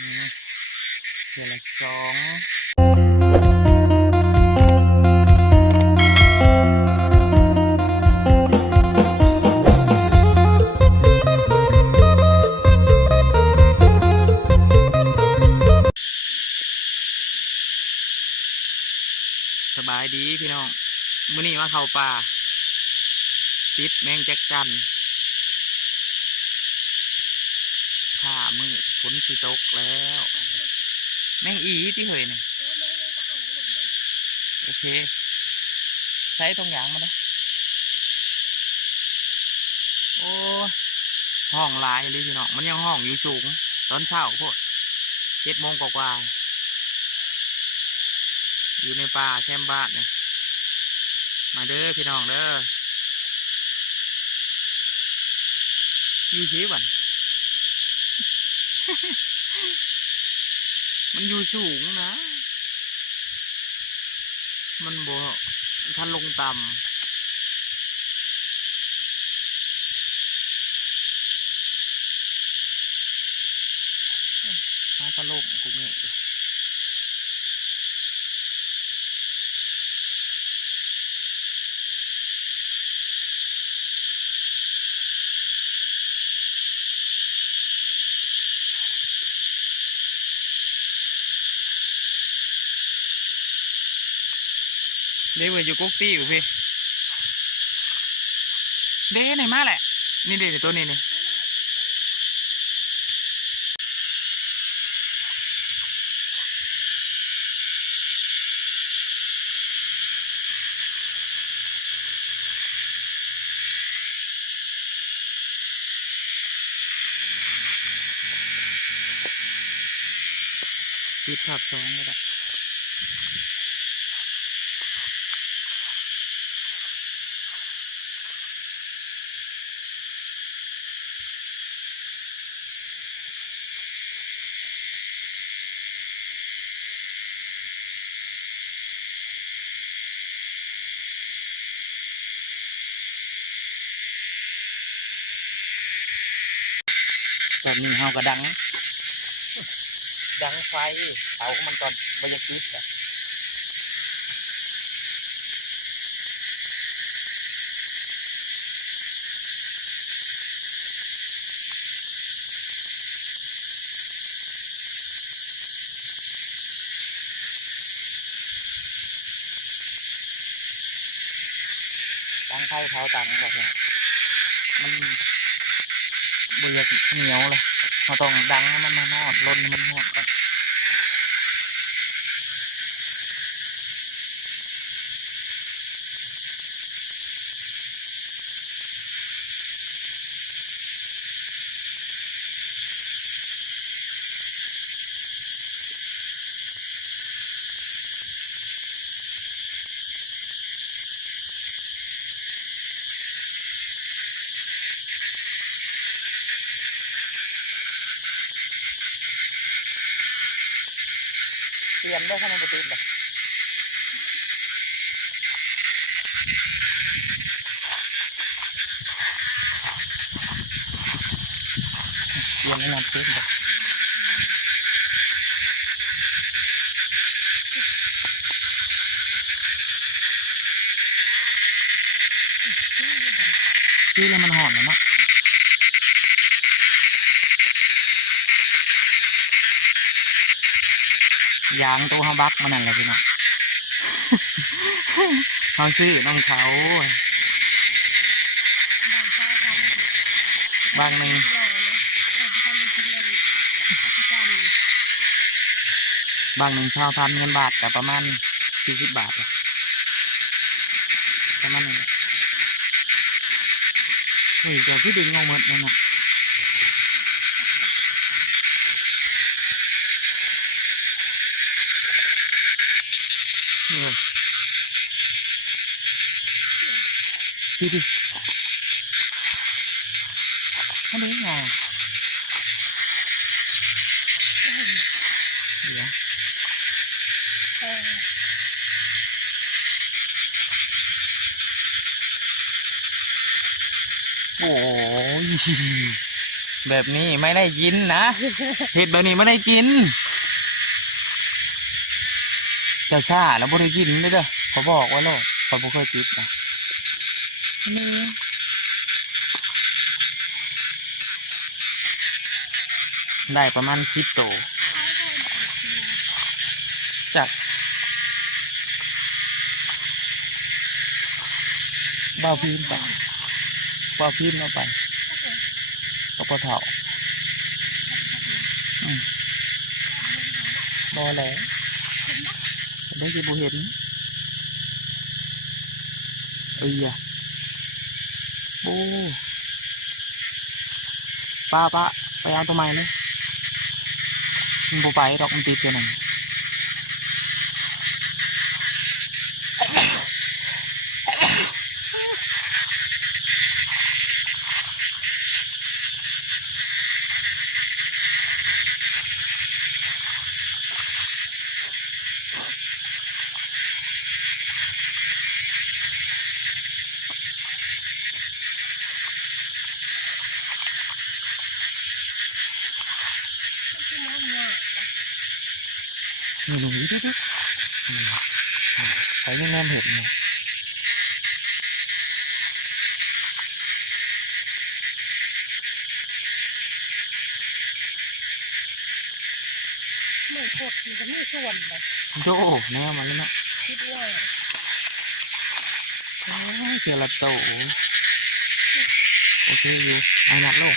เดือนละสองสบายดีพี่น้องมื้อนี้มาเข้าป่าติดแมงจักจั่นถ้ามือฝนสิตกแล้วแมงอีที่เหยนี่โอเคใช้ตรงอย่างมาเนาะโอ้ห้องลายเลยพี่น้องมันยังห้องอยู่สูงตอนเช้าพวก7 โมงกว่าอยู่ในป่าแคมป์บ้านเนี่ยมาเด้อพี่น้องเด้ออยู่ชีวันมันอยู่สูงนะมันบ่ทันลงต่ำมากระโลกกูเนี่ยเดี๋ยวอยู่กุ๊กตี้อยู่พี่เด้ไหนมาแหละนี่เดี๋ยวตัวนี้นี่ติดถับสองก็ได้ตอนนี้เฮากระดังไฟเตามันก่อนมันจะติดอ่ะตั้งไฟเผาตังก่อนเนี่ยมันเบื่อเหนียวเลยเราต้องดังมันนอดล้นมันนอดก่อนเตรียมได้ขนาดประตูแบบเตรียมให้มันติดแบบที่แล้วมันหอนเนาะยางตัวเขาบักมันนั่นแหละพี่น้องเขาซื้อน้องเขาบางหนึ่ง1,000 เงินบาทกับประมาณ40 บาทประมาณนี้เฮ้ยแต่ที่ดึงเอาหมดนั่นน่ะที่ดิไม่ได้ไงเดี๋ยวโอ้ย แบบนี้ไม่ได้กินนะเห็ดแบบนี้ไม่ได้กินเจ้าชาแล้วบ่ได้กินเลยเด้อเขาบอกไว้แล้วเขาบ่เคยกินนะนี่ได้ประมาณ10 โตจากบ้าพิมพ์ไปบ้าพิมพ์เอาไปก็พอเท่าบ่แล้วได้จะบ่เห็นอ่ะโอ้ป้าไปเอาทำไมเนี่ยมันบ่ไปดอกมันติดตัวนั้นนี่ลงนี้ด้วยไปยังแนมเห็นเนี่ยไม่โคตรมันจะไม่ส่วนแบบโยแนวมาแล้วนะคิดว่าเจลาโตโอเคอยู่เอาหนักลูก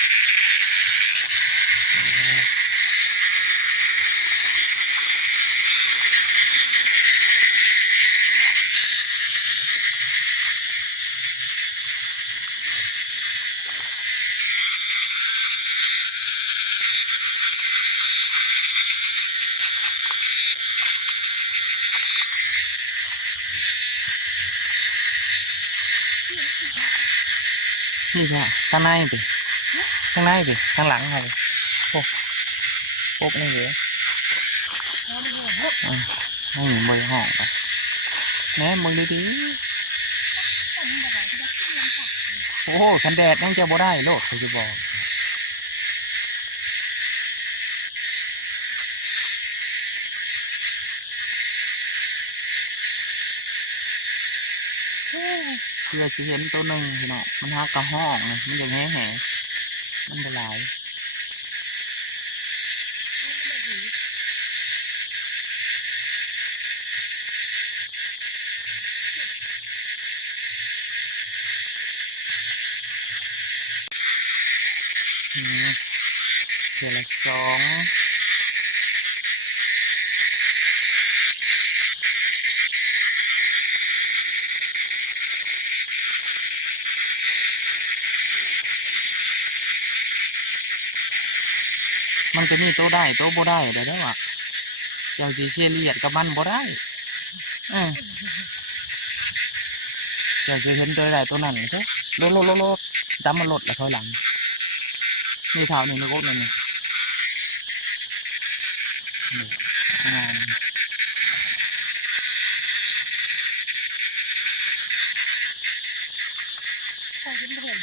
นี่ค่ะข้างในดิข้างในดิข้างหลังค่ะดิโอ้โอ้นี่เลยไม่เห็นบริห้องนะแหนมึงดีๆโอ้คันแดดยังจะบ่ได้โลกเขาจะบอกเพื่อจะเห็นตัวหนึ่งเนาะมันหากระห้องมันจะแห่มันจะหลายเดือนละ2มันจะมีตัวได้ตัวบ่ได้ได้แล้วอ่ะเจ้าจีเชียเลียดกับมันบ่ได้เจ้าจะเห็นตัวได้ตัวนั้นใช่โลจำมันลดแล้วค่อยหลังนี่เท่านี้นะโคตรนั่นนี่พอที่ไม่เห็น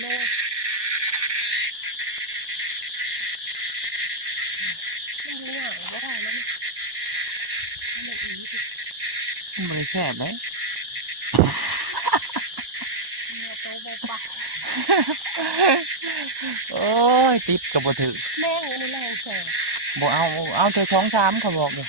โลดมันรู้อย่างเราได้แล้วเนี่ยมันแคบไหมโอ้ยติดกับบ่ถึงแม่งอันนี้แรงแสงบ่เอาเธอ2-3เขาบอกเลย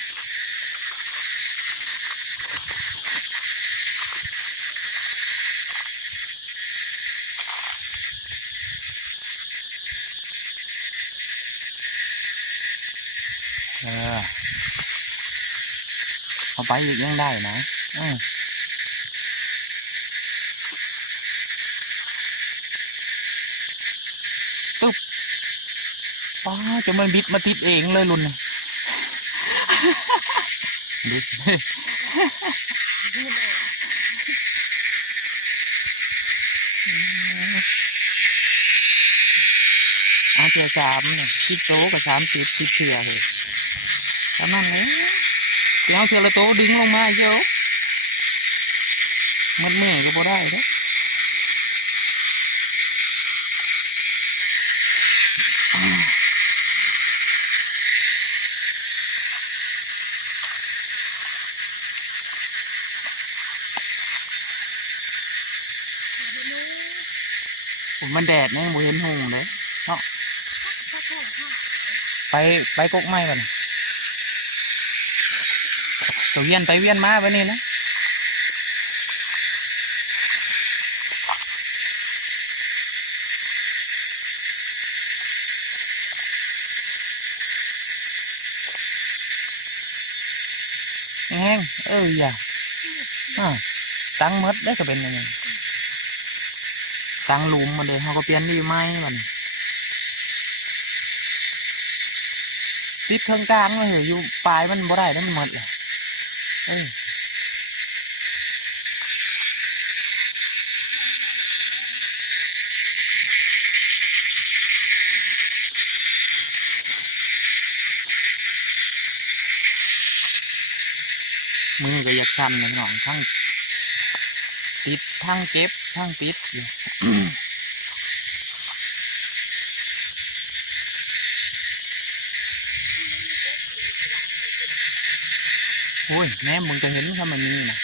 เอาไปอีกยังได้นะปึ๊บป้าจะมันบิดมาติดเองเลยรุ่นดูเอาเธอ3เนี่ยติดโตกับ30ติดเชือเลยประมาณนี้ เดี๋ยวเสือละโตดึงลงมาเยอะมันเมื่อยก็บ่ได้เด้อผมมันแดดเนี่ยบ่เห็นหงเลยเนาะไปกกไม้ก่อนตัวเวียนไปเวียนมาไปนี่นะแห้งอย่าตั้งมดได้ก็เป็นยังไงตั้งหลุมมาเลยเขาก็เปลี่ยนดีไม้มันติดเครื่องกลางเลยอยู่ปลายมันบ่ได้นั่นหมดเลยมือก็อยากสั่นเลยน้องทั้งติดทั้งเก็บทั้งติดอยู่ โอ้ยแม่มึงจะเห็นทำมันนี่นะ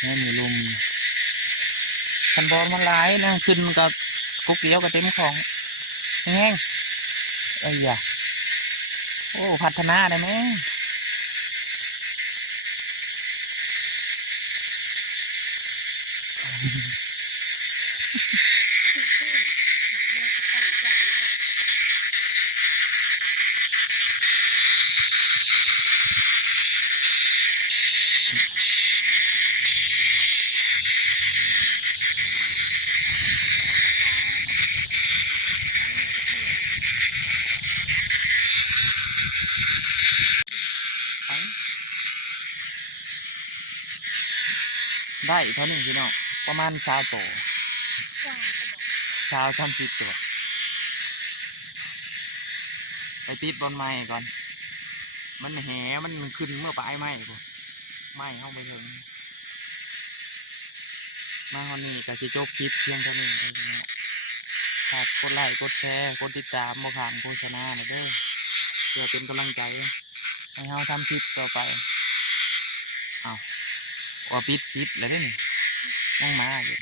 แม่มีลมคันบอลมันร้ายนะขึ้นกับกุ๊กเดียวกับเต็มของแห้งอย่าโอ้พัฒนาได้ไหมได้เท่านี้พี่น้องประมาณชาวโตชาว30 ตัวไปติดบนไม้ก่อนมันแหมันขึ้นเมื่อปลายไม้กูไม้ห้องไปถึงมาวันนี้ก็สิจบคลิปเพียงเท่านี้ฝากกดไลค์กดแชร์กดติดตามบ่ผ่านโฆษณาเด้อเพื่อเป็นกำลังใจให้เราทำคลิปต่อไปเอาปิดคลิปแล้วนี่ยังมาอยู่